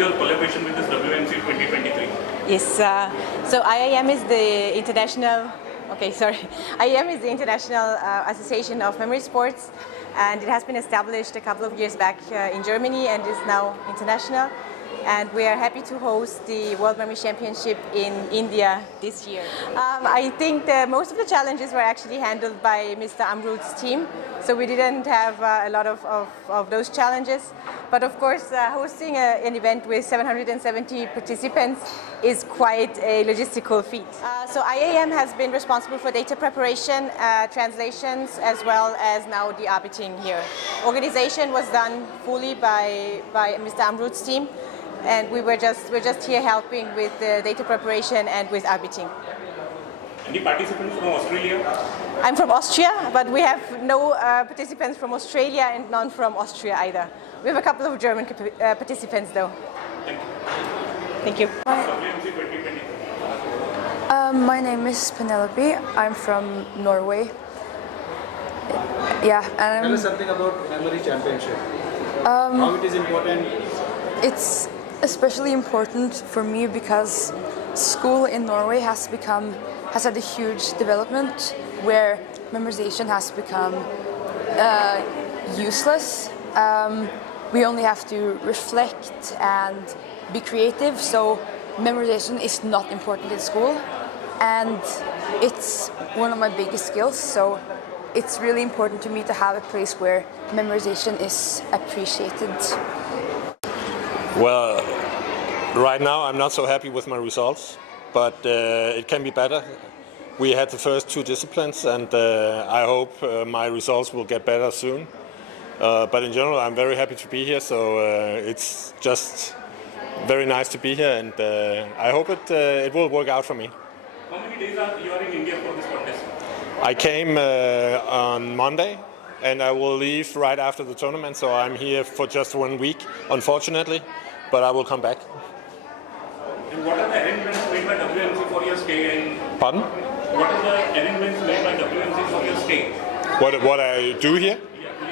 your collaboration with this WMC 2023? Yes, so IIM is the international. Okay, sorry. IIM is the International Association of Memory Sports, and it has been established a couple of years back in Germany and is now international. And we are happy to host the World Memory Championship in India this year. I think most of the challenges were actually handled by Mr. Amrut's team, so we didn't have a lot of those challenges. But of course, hosting an event with 770 participants is quite a logistical feat. So IAM has been responsible for data preparation, translations, as well as now the arbitring here. Organization was done fully by Mr. Amrut's team. And we're just here helping with the data preparation and with arbitring. Any participants from Australia? I'm from Austria, but we have no participants from Australia and none from Austria either. We have a couple of German participants though. Thank you. Thank you. My name is Penelope. I'm from Norway. Yeah, and tell us something about Memory Championship. How it is important? It's especially important for me because school in Norway has had a huge development where memorization has become useless. We only have to reflect and be creative, so memorization is not important in school, and it's one of my biggest skills, so it's really important to me to have a place where memorization is appreciated. Well, right now I'm not so happy with my results, but it can be better. We had the first two disciplines, and I hope my results will get better soon. But in general, I'm very happy to be here, so it's just very nice to be here, and I hope it will work out for me. How many days are you in India for this contest? I came on Monday, and I will leave right after the tournament, so I'm here for just 1 week, unfortunately, but I will come back. And what are the arrangements made by WMC for your stay? Pardon? What are the arrangements made by WMC for your stay? What I do here?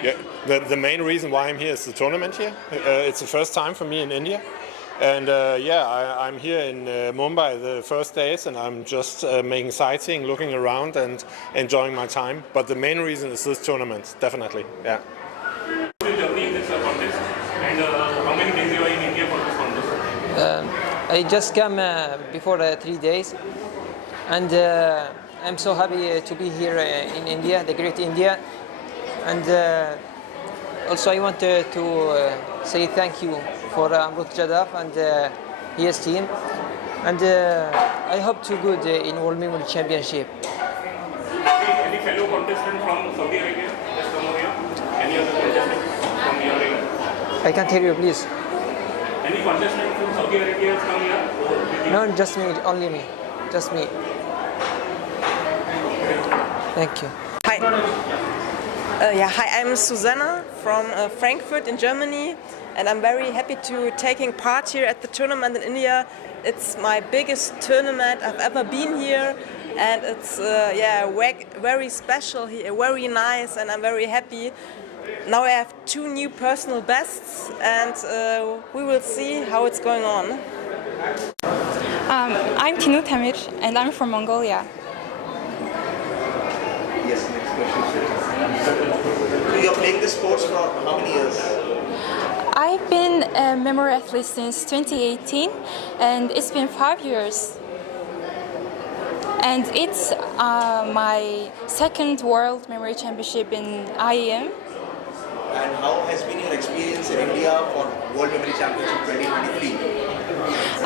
Yeah. The main reason why I'm here is the tournament here. It's the first time for me in India. And I'm here in Mumbai the first days, and I'm just making sightseeing, looking around and enjoying my time. But the main reason is this tournament, definitely, yeah. How many days you are in India for this contest? I just came before 3 days, and I'm so happy to be here in India, the great India. And also I want to say thank you for Amrut Jadaf and his team. And I hope to good in World Memory Championship. Any fellow contestant from Saudi Arabia that's come over here? Any other contestant from your area? I can't hear you, please. Any contestant from Saudi Arabia has come here? No, just me, only me. Just me. Thank you. Hi. Hi, I'm Susanna from Frankfurt in Germany, and I'm very happy to taking part here at the tournament in India. It's my biggest tournament I've ever been here, and it's very special here, very nice, and I'm very happy. Now I have 2 new personal bests, and we will see how it's going on. I'm Tinu Temir, and I'm from Mongolia. Yes, next question. So you're playing the sports for how many years? I've been a memory athlete since 2018, and it's been 5 years. And it's my second World Memory Championship in IEM. And how has been your experience in India for World Memory Championship 2023?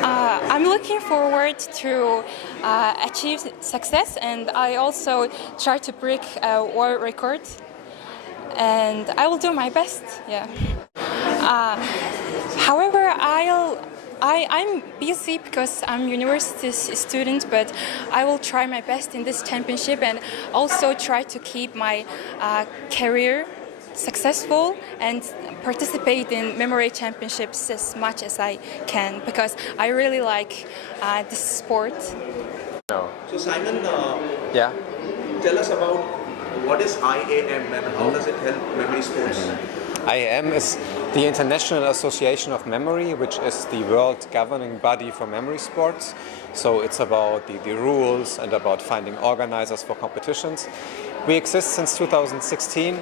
I'm looking forward to achieve success, and I also try to break a world record. And I will do my best. Yeah. However, I'm busy because I'm a university student, but I will try my best in this championship and also try to keep my career successful and participate in memory championships as much as I can, because I really like this sport. So Simon, Yeah. tell us about what is IAM and how does it help memory sports? IAM is the International Association of Memory, which is the world governing body for memory sports. So it's about the rules and about finding organizers for competitions. We exist since 2016,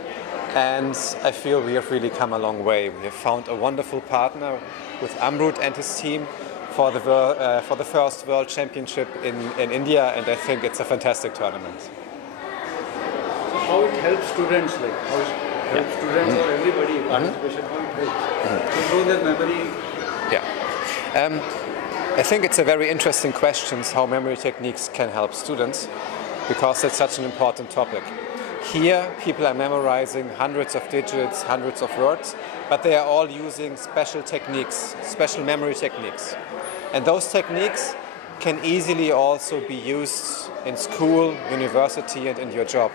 and I feel we have really come a long way. We have found a wonderful partner with Amrut and his team for the first World Championship in India, and I think it's a fantastic tournament. How it helps students, like how it helps students or everybody participation, how it helps to grow their memory? I think it's a very interesting question how memory techniques can help students, because it's such an important topic. Here, people are memorizing hundreds of digits, hundreds of words, but they are all using special techniques, special memory techniques. And those techniques can easily also be used in school, university, and in your job.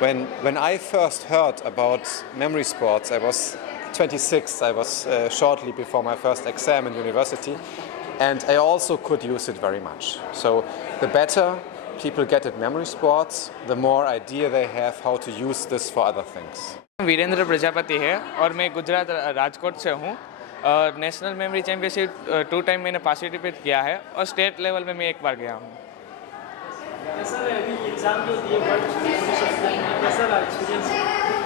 When I first heard about memory sports, I was 26, I was shortly before my first exam in university, and I also could use it very much. So the better people get at memory sports, the more idea they have how to use this for other things. Virendra Prajapati है और मैं गुजरात राजकोट से हूँ और national memory championship 2 time मैंने participate किया है और स्टेट लेवल में मैं 1 बार गया हूँ।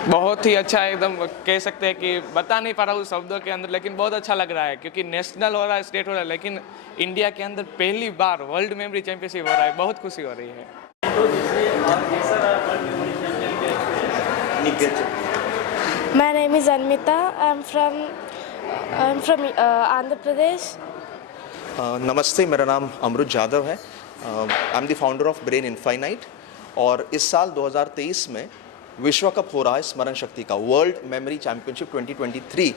बहुत ही अच्छा है, एकदम कह सकते हैं कि बता नहीं पा रहा हूँ शब्दों के अंदर, लेकिन बहुत अच्छा लग रहा है क्योंकि नेशनल हो रहा है, स्टेट हो रहा है, लेकिन इंडिया के अंदर पहली बार वर्ल्ड मेमोरी चैंपियनशिप हो रहा है, बहुत खुशी हो रही है। My name is Anmita. I'm from Andhra Pradesh. नमस्ते, मेरा नाम अमरुत यादव है। I am the founder of brain infinite और इस साल 2023 में विश्व कप हो रहा है स्मरण शक्ति का, वर्ल्ड मेमोरी चैम्पियनशिप 2023।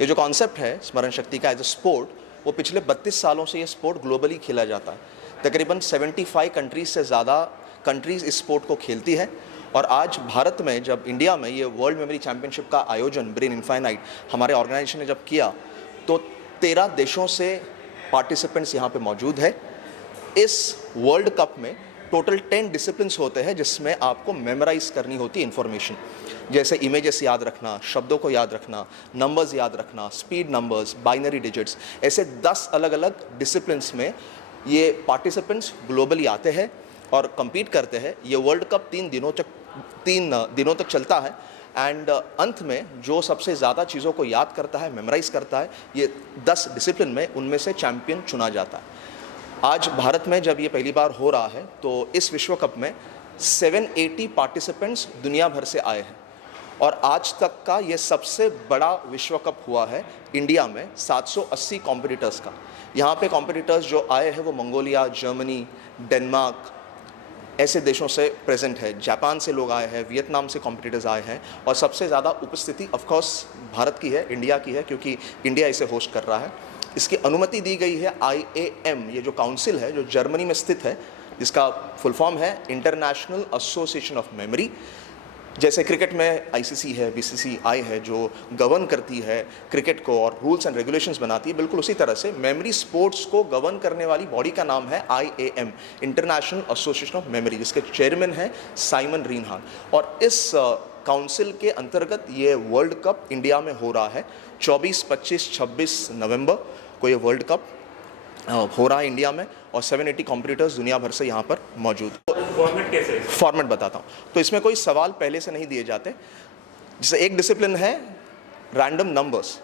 ये जो कॉन्सेप्ट है स्मरण शक्ति का एज अ स्पोर्ट, वो पिछले 32 सालों से ये स्पोर्ट ग्लोबली खेला जाता है। तकरीबन 75 कंट्रीज से ज़्यादा कंट्रीज़ इस स्पोर्ट को खेलती है और आज भारत में जब इंडिया में ये वर्ल्ड मेमोरी चैम्पियनशिप का आयोजन ब्रेन इनफाइनाइट हमारे ऑर्गेनाइजेशन ने जब किया तो 13 देशों से पार्टिसिपेंट्स यहाँ पे मौजूद है। इस वर्ल्ड कप में टोटल 10 डिसिप्लिन्स होते हैं जिसमें आपको मेमोराइज करनी होती है इन्फॉर्मेशन, जैसे इमेजेस याद रखना, शब्दों को याद रखना, नंबर्स याद रखना, स्पीड नंबर्स, बाइनरी डिजिट्स, ऐसे 10 अलग अलग डिसिप्लिन्स में ये पार्टिसिपेंट्स ग्लोबली आते हैं और compete करते हैं। ये वर्ल्ड कप 3 दिनों तक चलता है एंड अंत में जो सबसे ज़्यादा चीज़ों को याद करता है, मेमोराइज करता है, ये 10 डिसिप्लिन में उनमें से चैम्पियन चुना जाता है। आज भारत में जब ये पहली बार हो रहा है तो इस विश्व कप में 780 पार्टिसिपेंट्स दुनिया भर से आए हैं और आज तक का ये सबसे बड़ा विश्व कप हुआ है इंडिया में 780 कॉम्पिटिटर्स का। यहाँ पे कॉम्पिटिटर्स जो आए हैं वो मंगोलिया, जर्मनी, डेनमार्क ऐसे देशों से प्रेजेंट है, जापान से लोग आए हैं, वियतनाम से कॉम्पिटिटर्स आए हैं और सबसे ज़्यादा उपस्थिति ऑफकोर्स भारत की है, इंडिया की है, क्योंकि इंडिया इसे होस्ट कर रहा है। इसकी अनुमति दी गई है IAM, ये जो काउंसिल है जो जर्मनी में स्थित है, जिसका फुल फॉर्म है इंटरनेशनल एसोसिएशन ऑफ मेमोरी। जैसे क्रिकेट में ICC है, BCCI है जो गवर्न करती है क्रिकेट को और रूल्स एंड रेगुलेशंस बनाती है, बिल्कुल उसी तरह से मेमोरी स्पोर्ट्स को गवर्न करने वाली बॉडी का नाम है IAM, international association of memory, जिसके चेयरमैन है साइमन रिनहार्ड। और इस काउंसिल के अंतर्गत ये वर्ल्ड कप इंडिया में हो रहा है। 24, 25, 26 नवंबर को ये वर्ल्ड कप हो रहा है इंडिया में और 780 कॉम्पिटिटर्स दुनिया भर से यहाँ पर मौजूद। फॉर्मेट कैसे है? फॉर्मेट बताता हूँ। तो इसमें कोई सवाल पहले से नहीं दिए जाते। जैसे एक डिसिप्लिन है रैंडम नंबर्स,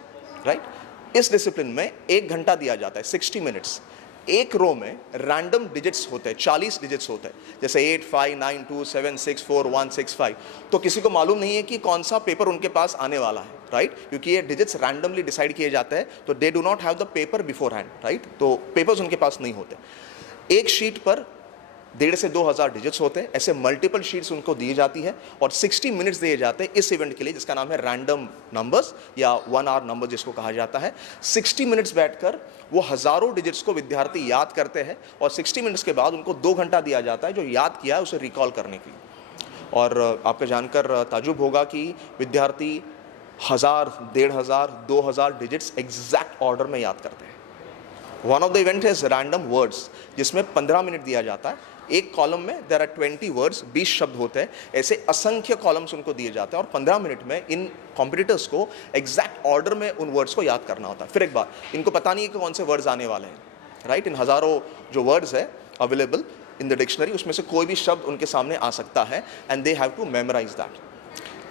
राइट। इस डिसिप्लिन में 1 घंटा दिया जाता है, 60 मिनट्स। एक रो में रैंडम डिजिट्स होते हैं, 40 डिजिट्स होते हैं, जैसे 8, 5, 9, 2, 7, 6, 4, 1, 6, 5। तो किसी को मालूम नहीं है कि कौन सा पेपर उनके पास आने वाला है, राइट, क्योंकि ये डिजिट्स रैंडमली डिसाइड किए जाते हैं। तो they do not have the paper before hand, right, तो पेपर्स उनके पास नहीं होते। एक शीट पर 1,500 से 2,000 डिजिट्स होते हैं, ऐसे मल्टीपल शीट्स उनको दी जाती है और 60 मिनट्स दिए जाते हैं इस इवेंट के लिए, जिसका नाम है रैंडम नंबर्स या 1 आवर नंबर जिसको कहा जाता है। 60 मिनट्स बैठकर वो हज़ारों डिजिट्स को विद्यार्थी याद करते हैं और 60 मिनट्स के बाद उनको 2 घंटा दिया जाता है जो याद किया है उसे रिकॉल करने के लिए। और आपको जानकर ताजुब होगा कि विद्यार्थी 1000, 1500, 2000 डिजिट्स एग्जैक्ट ऑर्डर में याद करते हैं। One of the event is random words, जिसमें 15 मिनट दिया जाता है। एक कॉलम में देयर आर 20 वर्ड्स, 20 शब्द होते हैं, ऐसे असंख्य कॉलम्स उनको दिए जाते हैं और 15 मिनट में इन कॉम्पिटिटर्स को एग्जैक्ट ऑर्डर में उन वर्ड्स को याद करना होता है। फिर एक बार इनको पता नहीं है कि कौन से वर्ड्स आने वाले हैं, राइट। इन हज़ारों जो वर्ड्स है अवेलेबल इन द डिक्शनरी, उसमें से कोई भी शब्द उनके सामने आ सकता है and they have to memorise that.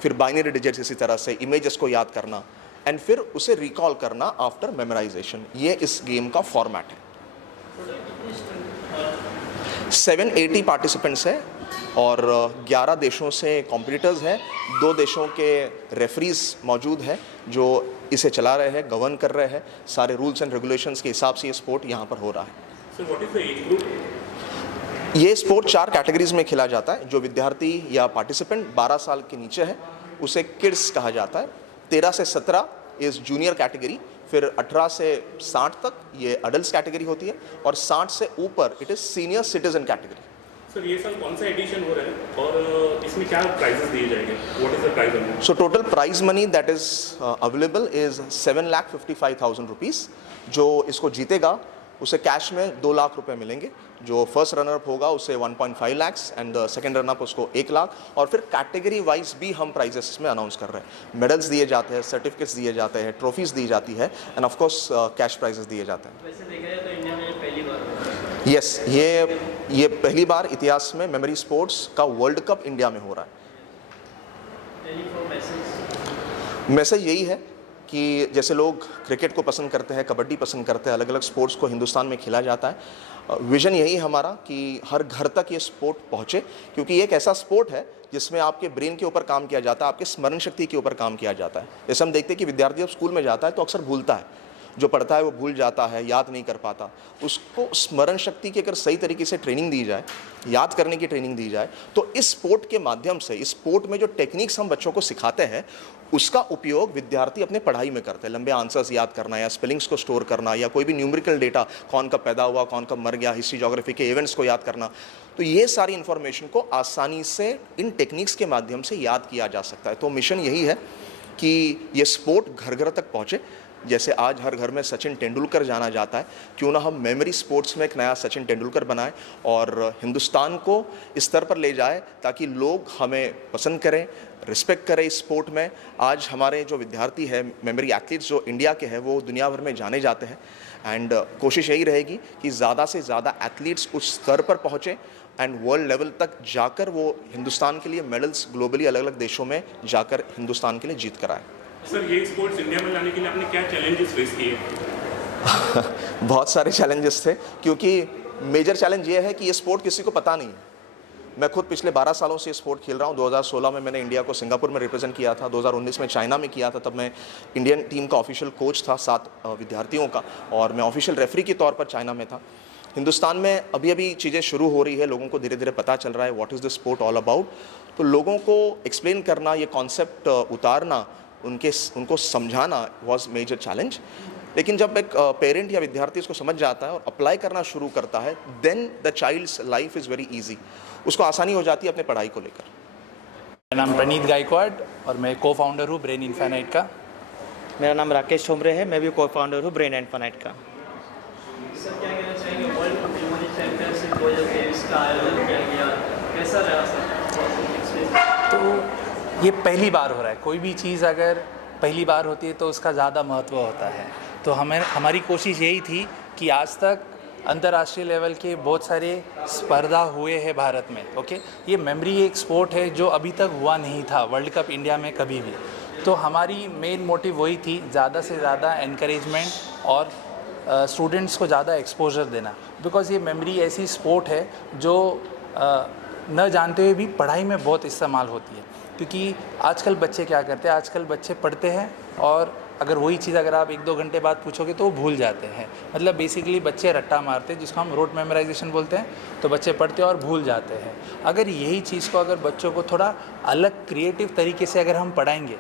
फिर बाइनरी डिजिट्स इसी तरह से, इमेजेस को याद करना एंड फिर उसे रिकॉल करना आफ्टर मेमोराइजेशन, ये इस गेम का फॉर्मेट है। 780 पार्टिसिपेंट्स हैं और 11 देशों से कॉम्पिटिटर्स हैं, 2 देशों के रेफरीज मौजूद हैं जो इसे चला रहे हैं, गवर्न कर रहे हैं, सारे रूल्स एंड रेगुलेशंस के हिसाब से ये स्पोर्ट यहाँ पर हो रहा है। So what is the age group? ये स्पोर्ट 4 कैटेगरीज में खेला जाता है। जो विद्यार्थी या पार्टिसिपेंट 12 साल के नीचे है उसे किड्स कहा जाता है, 13 से 17 इज़ जूनियर कैटेगरी, फिर 18 से 60 तक ये अडल्ट कैटेगरी होती है और 60 से ऊपर it is senior citizen category. Sir ये साल कौन सा एडिशन हो रहा है और इसमें क्या प्राइजेस दिए जाएंगे? What is the prize amount? So total prize money that is available is 7,55,000 rupees. जो इसको जीतेगा उसे कैश में 2 लाख रुपए मिलेंगे, जो फर्स्ट रनरअप होगा उसे 1.5 लाख एंड सेकंड रनअप उसको 1 लाख, और फिर कैटेगरी वाइज भी हम प्राइजेस इसमें अनाउंस कर रहे हैं। मेडल्स दिए जाते हैं, सर्टिफिकेट्स दिए जाते हैं, ट्रॉफीज दी जाती है end of course cash prices दिए जाते हैं। वैसे देखा जाए तो इंडिया में पहली बार यस, ये पहली बार इतिहास में मेमोरी स्पोर्ट्स का वर्ल्ड कप इंडिया में हो रहा है। मैसेज यही है कि जैसे लोग क्रिकेट को पसंद करते हैं, कबड्डी पसंद करते हैं, अलग अलग स्पोर्ट्स को हिंदुस्तान में खेला जाता है। विज़न यही हमारा कि हर घर तक ये स्पोर्ट पहुँचे, क्योंकि ये एक ऐसा स्पोर्ट है जिसमें आपके ब्रेन के ऊपर काम किया जाता है, आपके स्मरण शक्ति के ऊपर काम किया जाता है। जैसे हम देखते हैं कि विद्यार्थी जब स्कूल में जाता है तो अक्सर भूलता है, जो पढ़ता है वो भूल जाता है, याद नहीं कर पाता। उसको स्मरण शक्ति की अगर सही तरीके से ट्रेनिंग दी जाए, याद करने की ट्रेनिंग दी जाए, तो इस स्पोर्ट के माध्यम से, इस स्पोर्ट में जो टेक्निक्स हम बच्चों को सिखाते हैं उसका उपयोग विद्यार्थी अपने पढ़ाई में करते हैं। लंबे आंसर्स याद करना या स्पेलिंग्स को स्टोर करना या कोई भी न्यूमेरिकल डेटा, कौन कब पैदा हुआ, कौन कब मर गया, हिस्ट्री ज्योग्राफी के इवेंट्स को याद करना, तो ये सारी इन्फॉर्मेशन को आसानी से इन टेक्निक्स के माध्यम से याद किया जा सकता है। तो मिशन यही है कि ये स्पोर्ट घर घर तक पहुँचे। जैसे आज हर घर में सचिन तेंदुलकर जाना जाता है, क्यों ना हम मेमोरी स्पोर्ट्स में एक नया सचिन तेंदुलकर बनाएं और हिंदुस्तान को इस स्तर पर ले जाए ताकि लोग हमें पसंद करें, रिस्पेक्ट करें इस स्पोर्ट में। आज हमारे जो विद्यार्थी हैं, मेमोरी एथलीट्स जो इंडिया के हैं, वो दुनिया भर में जाने जाते हैं एंड कोशिश यही रहेगी कि ज़्यादा से ज़्यादा एथलीट्स उस स्तर पर पहुँचे एंड वर्ल्ड लेवल तक जाकर वो हिंदुस्तान के लिए मेडल्स ग्लोबली अलग अलग देशों में जाकर हिंदुस्तान के लिए जीत कर आए। सर ये स्पोर्ट्स इंडिया में लाने के लिए आपने क्या चैलेंजेस फेस किए? बहुत सारे चैलेंजेस थे, क्योंकि मेजर चैलेंज ये है कि ये स्पोर्ट किसी को पता नहीं है। मैं खुद पिछले 12 सालों से स्पोर्ट खेल रहा हूँ। 2016 में मैंने इंडिया को सिंगापुर में रिप्रेजेंट किया था, 2019 में चाइना में किया था, तब मैं इंडियन टीम का ऑफिशियल कोच था 7 विद्यार्थियों का, और मैं ऑफिशियल रेफरी के तौर पर चाइना में था। हिंदुस्तान में अभी अभी चीज़ें शुरू हो रही है, लोगों को धीरे धीरे पता चल रहा है what is the sport all about. तो लोगों को एक्सप्लेन करना, ये कॉन्सेप्ट उतारना, उनको समझाना वॉज मेजर चैलेंज। लेकिन जब एक पेरेंट या विद्यार्थी इसको समझ जाता है और अप्लाई करना शुरू करता है, then the child's life is very easy, उसको आसानी हो जाती है अपने पढ़ाई को लेकर। मेरा नाम प्रणीत गायकवाड़ और मैं को फाउंडर हूँ ब्रेन इन्फाइनाइट का। मेरा नाम राकेश ठोमरे है, मैं भी को फाउंडर हूँ ब्रेन इन्फाइनाइट का। सर क्या कहना चाहेंगे, वर्ल्ड मेमोरी चैंपियनशिप 2023 का आयोजन किया गया, कैसा रहा सर? तो ये पहली बार हो रहा है। कोई भी चीज़ अगर पहली बार होती है तो उसका ज़्यादा महत्व होता है। तो हमारी कोशिश यही थी कि आज तक अंतर्राष्ट्रीय लेवल के बहुत सारे स्पर्धा हुए हैं भारत में। ओके, ये मेमोरी एक स्पोर्ट है जो अभी तक हुआ नहीं था वर्ल्ड कप इंडिया में कभी भी। तो हमारी मेन मोटिव वही थी, ज़्यादा से ज़्यादा एनकरेजमेंट और स्टूडेंट्स को ज़्यादा एक्सपोजर देना, बिकॉज़ ये मेमोरी ऐसी स्पोर्ट है जो न जानते हुए भी पढ़ाई में बहुत इस्तेमाल होती है। क्योंकि आजकल बच्चे क्या करते हैं, आजकल बच्चे पढ़ते हैं और अगर वही चीज़ अगर आप 1-2 घंटे बाद पूछोगे तो वो भूल जाते हैं। मतलब बेसिकली बच्चे रट्टा मारते हैं, जिसको हम रोट मेमोराइजेशन बोलते हैं। तो बच्चे पढ़ते हैं और भूल जाते हैं। अगर यही चीज़ को अगर बच्चों को थोड़ा अलग क्रिएटिव तरीके से अगर हम पढ़ाएंगे,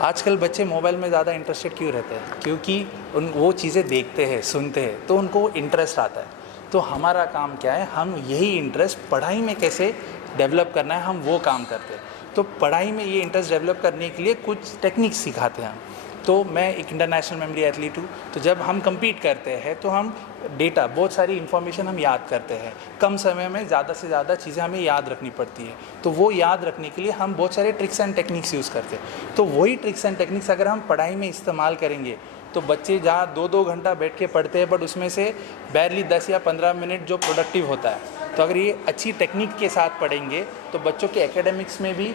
आजकल बच्चे मोबाइल में ज़्यादा इंटरेस्टेड क्यों रहते हैं? क्योंकि वो चीज़ें देखते हैं, सुनते हैं, तो उनको इंटरेस्ट आता है। तो हमारा काम क्या है, हम यही इंटरेस्ट पढ़ाई में कैसे डेवलप करना है, हम वो काम करते हैं। तो पढ़ाई में ये इंटरेस्ट डेवलप करने के लिए कुछ टेक्निक्स सिखाते हैं हम। तो मैं एक इंटरनेशनल मेमोरी एथलीट हूँ, तो जब हम compete करते हैं तो हम डेटा, बहुत सारी इन्फॉर्मेशन हम याद करते हैं, कम समय में ज़्यादा से ज़्यादा चीज़ें हमें याद रखनी पड़ती है। तो वो याद रखने के लिए हम बहुत सारे ट्रिक्स एंड टेक्निक्स यूज़ करते हैं। तो वही ट्रिक्स एंड टेक्निक्स अगर हम पढ़ाई में इस्तेमाल करेंगे तो बच्चे जहाँ 2-2 घंटा बैठ के पढ़ते हैं, बट उसमें से बैरली 10 या 15 मिनट जो प्रोडक्टिव होता है, तो अगर ये अच्छी टेक्निक के साथ पढ़ेंगे तो बच्चों के एकेडमिक्स में भी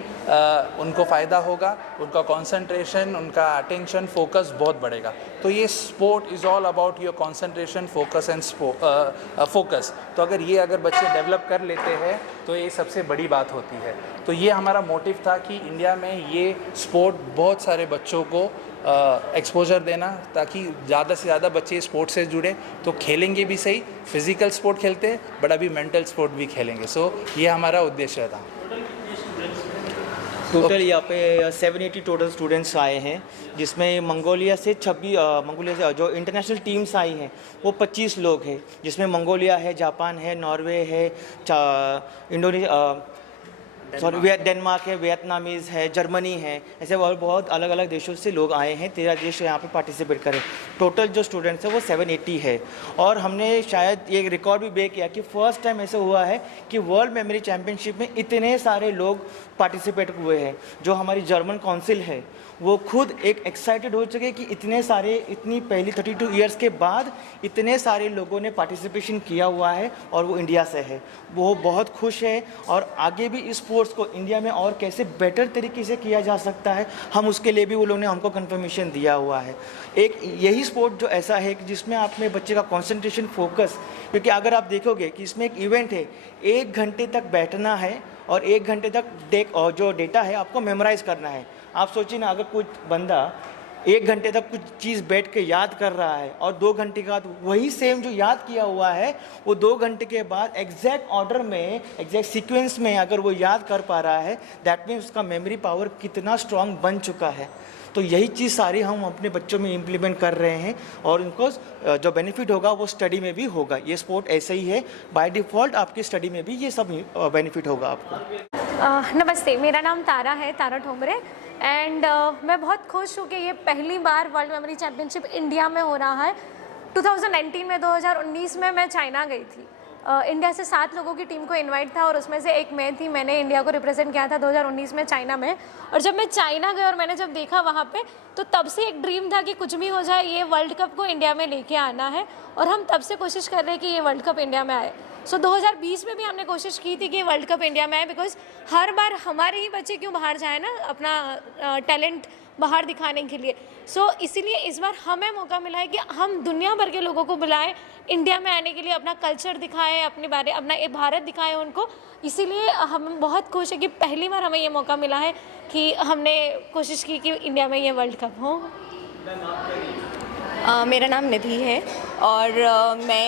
उनको फ़ायदा होगा, उनका कंसंट्रेशन, उनका अटेंशन, फोकस बहुत बढ़ेगा। तो ये sport is all about your concentration, focus and focus. तो अगर बच्चे डेवलप कर लेते हैं तो ये सबसे बड़ी बात होती है। तो ये हमारा मोटिव था कि इंडिया में ये स्पोर्ट बहुत सारे बच्चों को एक्सपोजर देना, ताकि ज़्यादा से ज़्यादा बच्चे स्पोर्ट से जुड़े, तो खेलेंगे भी सही, फिज़िकल स्पोर्ट खेलते हैं बट अभी मेंटल स्पोर्ट भी खेलेंगे। सो ये हमारा उद्देश्य था। टोटल यहाँ पे 780 टोटल स्टूडेंट्स आए हैं, जिसमें मंगोलिया से जो इंटरनेशनल टीम्स आई हैं वो 25 लोग हैं, जिसमें मंगोलिया है, जापान है, नॉर्वे है, डेनमार्क है, वियतनामीज़ है, जर्मनी है, ऐसे और बहुत अलग अलग देशों से लोग आए हैं। 13 देश यहाँ पे पार्टिसिपेट करें। टोटल जो स्टूडेंट्स है वो 780 है। और हमने शायद ये रिकॉर्ड भी ब्रेक किया कि फ़र्स्ट टाइम ऐसा हुआ है कि वर्ल्ड मेमोरी चैम्पियनशिप में इतने सारे लोग पार्टिसिपेट हुए हैं। जो हमारी जर्मन काउंसिल है वो खुद एक एक्साइटेड हो चुके कि इतनी पहली 32 ईयर्स के बाद इतने सारे लोगों ने पार्टिसिपेशन किया हुआ है और वो इंडिया से है। वो बहुत खुश है और आगे भी इस स्पोर्ट्स को इंडिया में और कैसे बेटर तरीके से किया जा सकता है, हम उसके लिए भी वो लोगों ने हमको कंफर्मेशन दिया हुआ है। एक यही स्पोर्ट जो ऐसा है कि जिसमें आप में बच्चे का कंसंट्रेशन, फोकस, क्योंकि अगर आप देखोगे कि इसमें एक इवेंट है, 1 घंटे तक बैठना है और 1 घंटे तक जो डेटा है आपको मेमोराइज़ करना है। आप सोचिए ना, अगर कुछ बंदा 1 घंटे तक कुछ चीज़ बैठ के याद कर रहा है और 2 घंटे के बाद वही सेम जो याद किया हुआ है वो 2 घंटे के बाद एग्जैक्ट ऑर्डर में, एग्जैक्ट सीक्वेंस में अगर वो याद कर पा रहा है, दैट मीन्स उसका मेमोरी पावर कितना स्ट्रांग बन चुका है। तो यही चीज़ सारी हम अपने बच्चों में इम्प्लीमेंट कर रहे हैं और उनको जो बेनिफिट होगा वो स्टडी में भी होगा। ये स्पोर्ट ऐसे ही है, बाय डिफ़ॉल्ट आपकी स्टडी में भी ये सब बेनिफिट होगा आपको। नमस्ते, मेरा नाम तारा है, तारा ठोंबरे, एंड मैं बहुत खुश हूँ कि ये पहली बार वर्ल्ड मेमोरी चैम्पियनशिप इंडिया में हो रहा है। 2019 में 2019 में मैं चाइना गई थी। इंडिया से 7 लोगों की टीम को इनवाइट था और उसमें से एक मैं थी। मैंने इंडिया को रिप्रेजेंट किया था 2019 में चाइना में। और जब मैं चाइना गई और मैंने जब देखा वहाँ पे, तो तब से एक ड्रीम था कि कुछ भी हो जाए ये वर्ल्ड कप को इंडिया में लेके आना है, और हम तब से कोशिश कर रहे हैं कि ये वर्ल्ड कप इंडिया में आए। 2020 में भी हमने कोशिश की थी कि वर्ल्ड कप इंडिया में आए, बिकॉज हर बार हमारे ही बच्चे क्यों बाहर जाए ना अपना टैलेंट बाहर दिखाने के लिए। इसीलिए इस बार हमें मौका मिला है कि हम दुनिया भर के लोगों को बुलाएं इंडिया में आने के लिए, अपना कल्चर दिखाएं, अपना ये भारत दिखाएं उनको। इसीलिए हम बहुत खुश है कि पहली बार हमें ये मौका मिला है कि हमने कोशिश की कि इंडिया में ये वर्ल्ड कप हो। मेरा नाम निधि है और मैं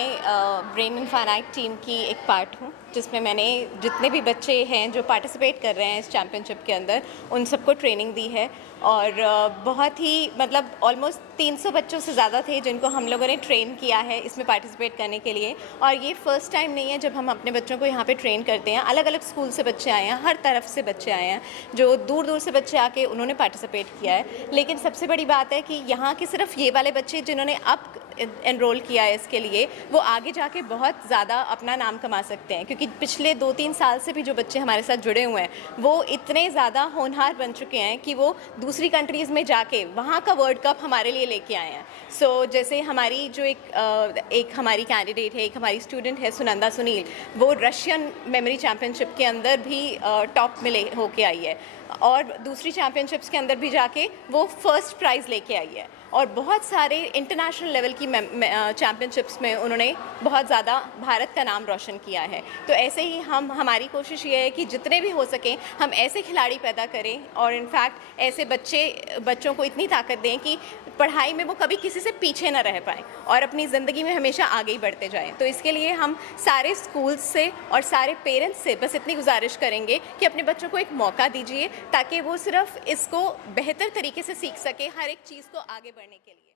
ब्रेन इनफाइनाइट टीम की एक पार्ट हूँ, जिसमें मैंने जितने भी बच्चे हैं जो पार्टिसिपेट कर रहे हैं इस चैम्पियनशिप के अंदर, उन सबको ट्रेनिंग दी है। और बहुत ही मतलब ऑलमोस्ट 300 बच्चों से ज़्यादा थे जिनको हम लोगों ने ट्रेन किया है इसमें पार्टिसिपेट करने के लिए। और ये फ़र्स्ट टाइम नहीं है जब हम अपने बच्चों को यहाँ पे ट्रेन करते हैं। अलग अलग स्कूल से बच्चे आए हैं, हर तरफ से बच्चे आए हैं, जो दूर दूर से बच्चे आके उन्होंने पार्टिसिपेट किया है। लेकिन सबसे बड़ी बात है कि यहाँ के सिर्फ ये वाले बच्चे जिन्होंने अब एनरोल किया है इसके लिए, वो आगे जाके बहुत ज़्यादा अपना नाम कमा सकते हैं, क्योंकि पिछले 2-3 साल से भी जो बच्चे हमारे साथ जुड़े हुए हैं वो इतने ज़्यादा होनहार बन चुके हैं कि वो दूसरी कंट्रीज़ में जाके वहाँ का वर्ल्ड कप हमारे लिए लेके आए हैं। जैसे हमारी जो एक हमारी कैंडिडेट है, एक हमारी स्टूडेंट है सुनंदा सुनील, वो रशियन मेमोरी चैम्पियनशिप के अंदर भी टॉप में होके आई है और दूसरी चैम्पियनशिप्स के अंदर भी जाके वो फर्स्ट प्राइज़ लेके आई है। और बहुत सारे इंटरनेशनल लेवल की चैम्पियनशिप्स में उन्होंने बहुत ज़्यादा भारत का नाम रोशन किया है। तो ऐसे ही हमारी कोशिश ये है कि जितने भी हो सकें हम ऐसे खिलाड़ी पैदा करें और इनफैक्ट ऐसे बच्चों को इतनी ताकत दें कि पढ़ाई में वो कभी किसी से पीछे ना रह पाएँ और अपनी ज़िंदगी में हमेशा आगे ही बढ़ते जाएँ। तो इसके लिए हम सारे स्कूल्स से और सारे पेरेंट्स से बस इतनी गुजारिश करेंगे कि अपने बच्चों को एक मौका दीजिए ताकि वो सिर्फ इसको बेहतर तरीके से सीख सके, हर एक चीज़ को आगे बढ़ने के लिए।